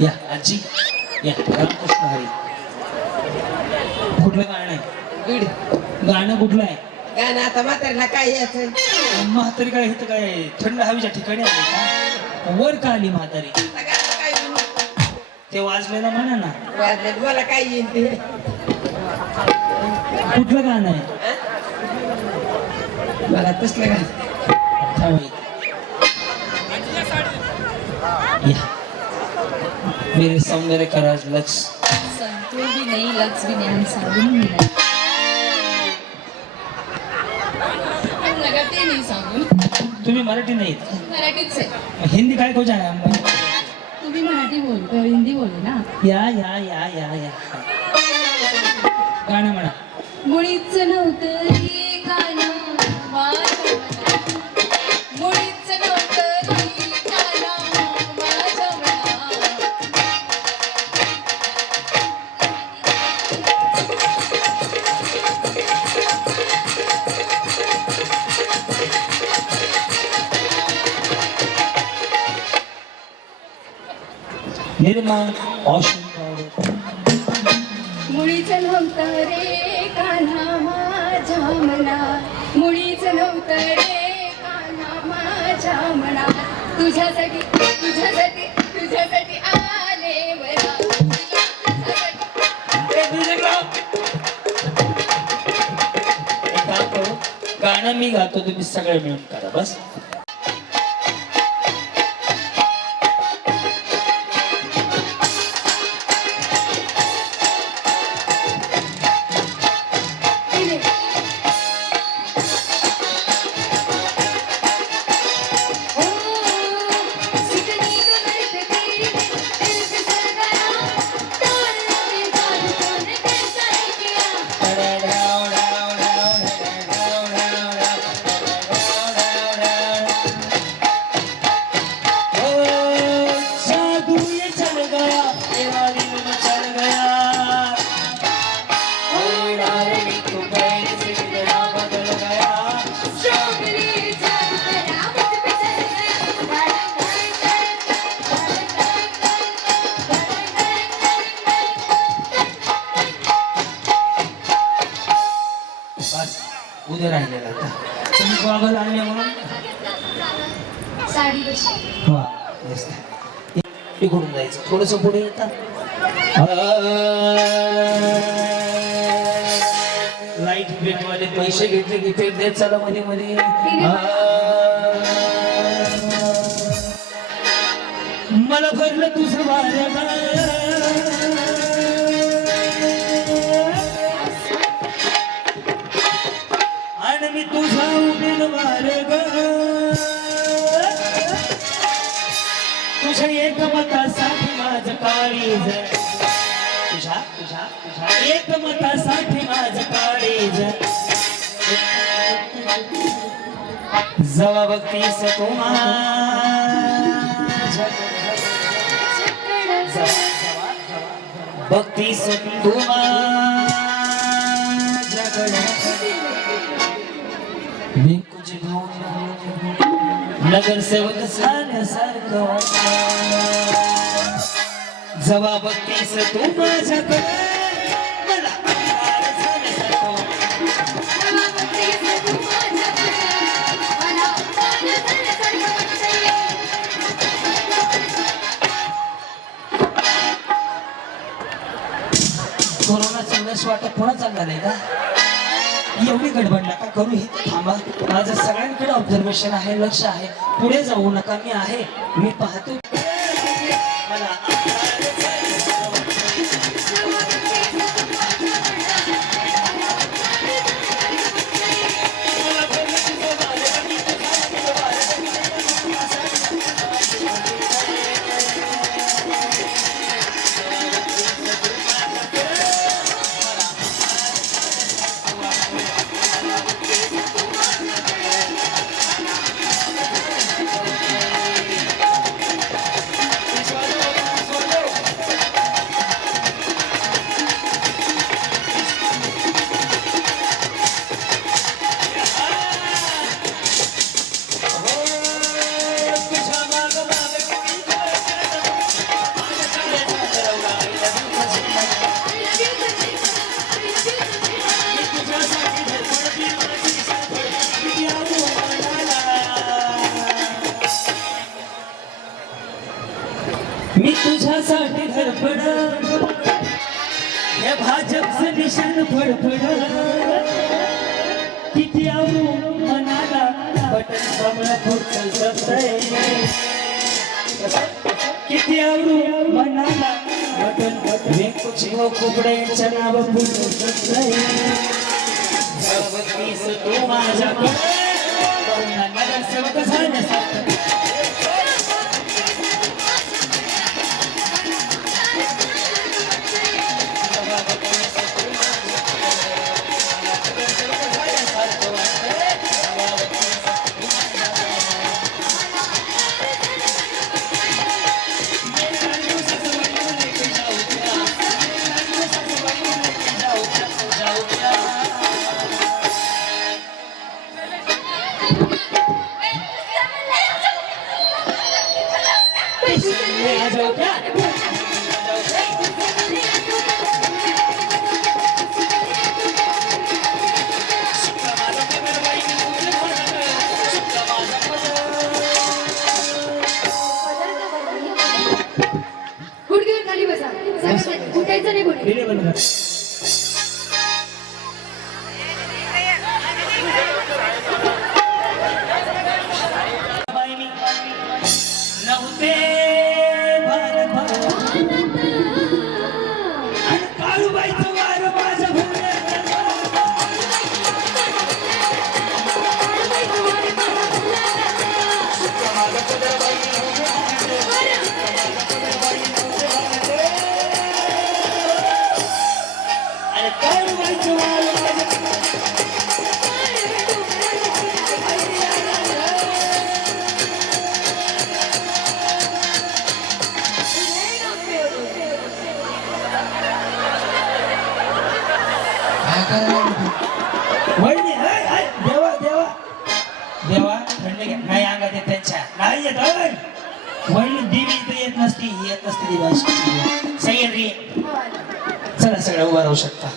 या आजी या रामकृष्ण हरी. कुठलं गाणं आहे? गाणं कुठलं आहे? गाणं आता म्हाताऱ्याला काय यायचं? म्हातारी काय इथं काय थंड हवेच्या ठिकाणी आली का? वर का आली म्हातारी? आता गाणं काय म्हणू? ते वाजलेलं म्हणा ना. वाजलं मला काय येईल ते. कुठलं गाणं आहे? मला तसलं गाणं. थांब इथे. या मेरे सौंदर्य का राज लक्ष. संतूर भी नहीं, लक्स भी नहीं, हम साबुन भी नहीं. हम लगाते नहीं साबुन. तुम्ही मराठी नाहीत? मराठीच आहे. हिंदी काय को जाय? तुम्ही मराठी बोलतो, हिंदी बोलू ना. या या या या या गाणं म्हणा. मुळीच नव्हतं रे गाणं माझ्या मनात. मुळीच नव्हतं रे गाणं माझ्या मनात. निर्मा औषध पावडर. मुळीच नव्हतं रे कान्हा माझ्या मनात. मुळीच नव्हतं रे कान्हा माझ्या मनात. तुझ्यासाठी तुझ्यासाठी तुझ्यासाठी आले मला. एक काम करू, गाणं मी गातो, तुम्ही सगळे मिळून करा बस. उद्या राहिलेला आता तुम्ही गॉगल आणले म्हणून. साडी कशी वा मस्त. इकडून जायचं थोडस पुढे येतात. लाईट इफेक्ट वाले पैसे घेतले इफेक्ट देत चला मध्ये मध्ये. मला भरलं तुझं वारं आणि मी तुझा उभेल वारग. तुझ्या एकमतासाठी माझं काळीज. तुझ्या तुझ्या तुझ्या एकमतासाठी माझं काळीज. जवा बघतीस तू बघतीस तू भिंकुची नगरसेवक झाल्यासारखं. जवा बघतीस तू माझ्याकडे मला आधार झाल्यासारखं. कोरोनाचा लस वाटप पुन्हा चालणार आहे का? एवढी गडबड नका करू, हे थांबा. माझं सगळ्यांकडे ऑब्झर्वेशन आहे, लक्ष आहे. पुढे जाऊ नका, मी आहे, मी पाहतो. मला मी तुझ्यासाठी धडपड या भाजपचं निशाण फडफड किती आवडू मनाला बटन कमळा पुढचं जपतय किती आवडू मनाला बटन वेकुची हो कुबड्यांच्या नाव पुढचं जपतय जवळीस तू माझ्याकडे नगरसेवक झाल्यासारखं गुडघ्यावर खाली बसा उठायचं नाही कोणी नव्हते भारत आणि काळूबाईचं वार माझ्या आणि काळूबाईचं वार वहिनी देवा देवा देवा थंड घ्या नाही अंगात येत त्यांच्या नाही येत वहिनी देवी इथं येत नसती देवी सह्याद्री चला सगळं उभा राहू शकता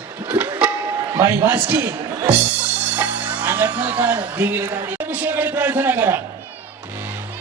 बाई वासकी अंगात नव्हता देवीला गाडी विश्वाकडे प्रार्थना करा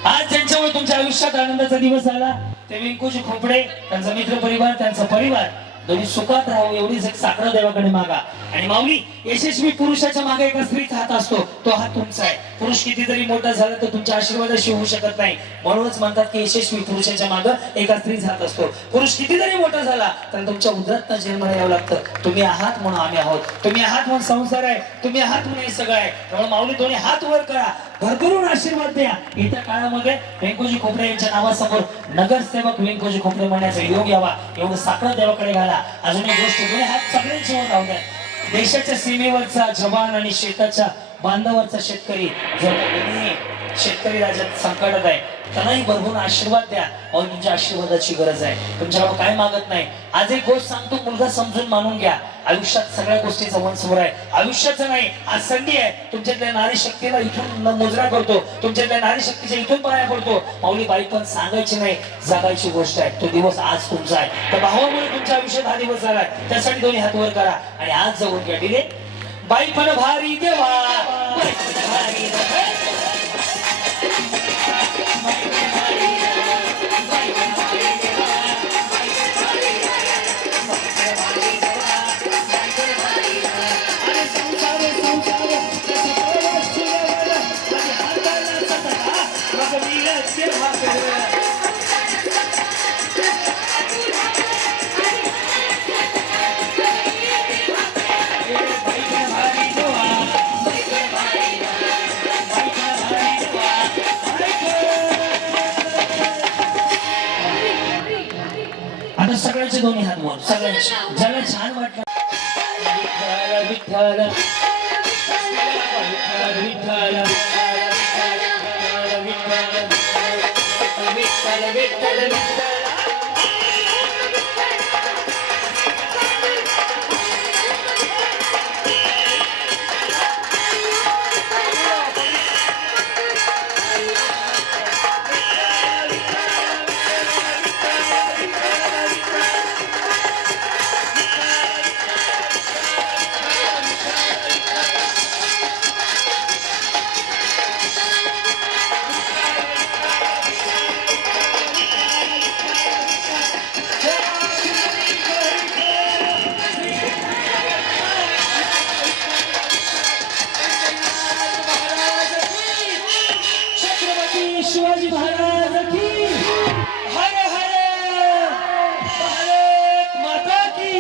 आज ज्यांच्यामुळे तुमच्या आयुष्यात आनंदाचा दिवस आला ते विंकुजी खोपडे त्यांचा मित्र परिवार त्यांचा परिवार दोन्ही सुखात राहू एवढीच एक साखर देवाकडे मागा आणि माऊली यशस्वी पुरुषाच्या मागे एका स्त्रीचा हात असतो तो हात तुमचा आहे पुरुष किती जरी मोठा झाला तर तुमच्या आशीर्वादाशी होऊ शकत नाही म्हणूनच म्हणतात की यशस्वी पुरुषाच्या मागे एका स्त्रीचा हात असतो पुरुष किती जरी मोठा झाला तर तुमच्या उदरात जन्माला यावं लागतं तुम्ही आहात म्हणून आम्ही आहोत तुम्ही आहात म्हणून संसार आहे तुम्ही आहात म्हणून हे सगळं आहे त्यामुळे माऊली दोन्ही हात वर करा भरभरून आशीर्वाद द्या येत्या काळामध्ये व्यंकोजी खोपडे यांच्या नावासमोर नगरसेवक व्यंकोजी खोपडे म्हणण्याचा योग यावा एवढं साखर देवाकडे घाला अजून एक गोष्ट दोन्ही हात सगळ्यांची होत राहू द्या देशाच्या सीमेवरचा जवान आणि शेताच्या बांधावरचा शेतकरी जर कोणी शेतकरी राज्यात संकटात आहे त्यांनाही भरभरून आशीर्वाद द्या और तुमच्या आशीर्वादाची गरज आहे तुमच्याकडे काय मागत नाही आज एक गोष्ट सांगतो मुलगा समजून मानून घ्या आयुष्यात सगळ्या गोष्टीचा वंशवर आहे आयुष्याचं नाही आज संधी आहे तुमच्यातल्या नारी शक्तीला इथून मुजरा करतो तुमच्यातल्या नारी शक्तीच्या इथून पाया पडतो माऊली बाई पण सांगायची नाही जगायची गोष्ट आहे तो दिवस आज तुमचा आहे तर भावामुळे तुमच्या आयुष्यात हा दिवस झालाय त्यासाठी दोन्ही हात वर करा आणि आज जवळ घ्या दिले बाई पण भारी देवा बाई पण भारी आता सगळ्यांचे दोन्ही हात वर सगळ्यांचे ज्याला छान वाटलं विठ्ठल विठ्ठल विठ्ठल विठ्ठल विठ्ठल शिवाजी महाराज की हर हर भारत माता की.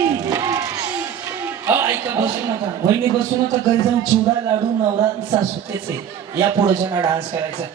ऐका बसू नका वहिनी बसू नका घरी जाऊन चिवडा लाडू नवरा सासू तेच आहे या पुढे ज्यांना डान्स करायचा.